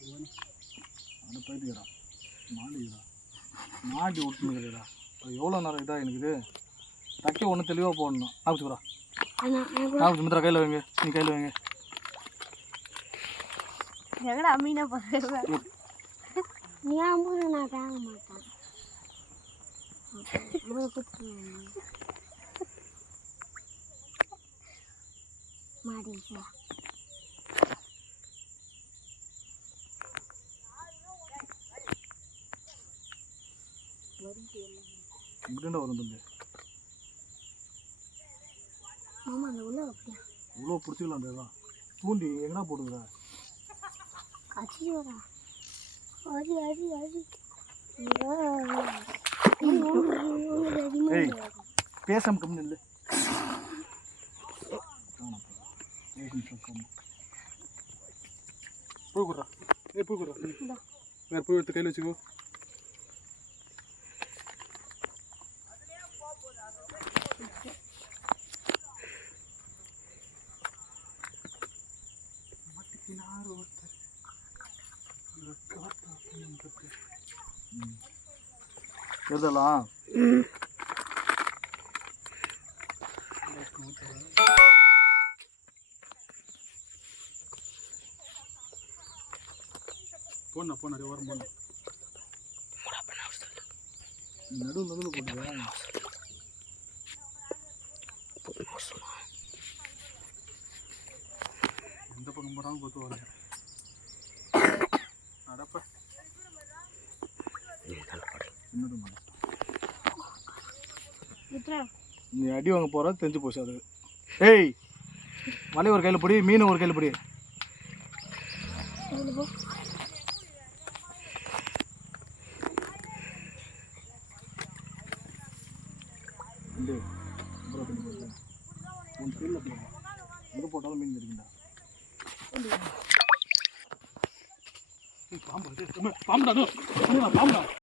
அதை போயிட்டுக்கிறா மாட்டி விட்டுனுக்குறா. அது எவ்வளோ நேரம் இதாக எனக்கு தைக்க ஒன்று தெளிவாக போடணும். ஆபிச்சுக்கிறா மித்ரா கையில் வைங்க, நீ கையில் வைங்க. எங்கடா மீனை பார்க்க நீ அம்பு நான் தாங்க மாட்டேன். மாடிச்சா இப்படின்னா வரும் தம்பி. மாமா அந்த உள்ள அப்படியா இவ்வளோ பிடிச்சிக்கலாம் அந்த இதான் தூண்டி எங்கன்னா போட்டுக்கிறா. அச்சி வரா அடி அடி அடி பேச மட்டும் இல்லை. பூ கொடுறா. பூ கொடுறா. வேறு பூ எடுத்து கையில் வச்சுக்கோ. எதெல்லாம் போன நிறைய வாரம் போன நடுவில் போட்டுருவேன். எந்த பக்கம் போனாலும் பார்த்து வரேன். அடப்ப நீ அடி வாங்க போற தெரிஞ்சு போச்சு அது. ஏய் மலை ஒரு கையில் பிடி, மீன் ஒரு கையில் பிடி. எங்கே போட்டாலும் மீன் கிடைக்குண்டா. பாம்பு பாம்புடா பாம்புடா.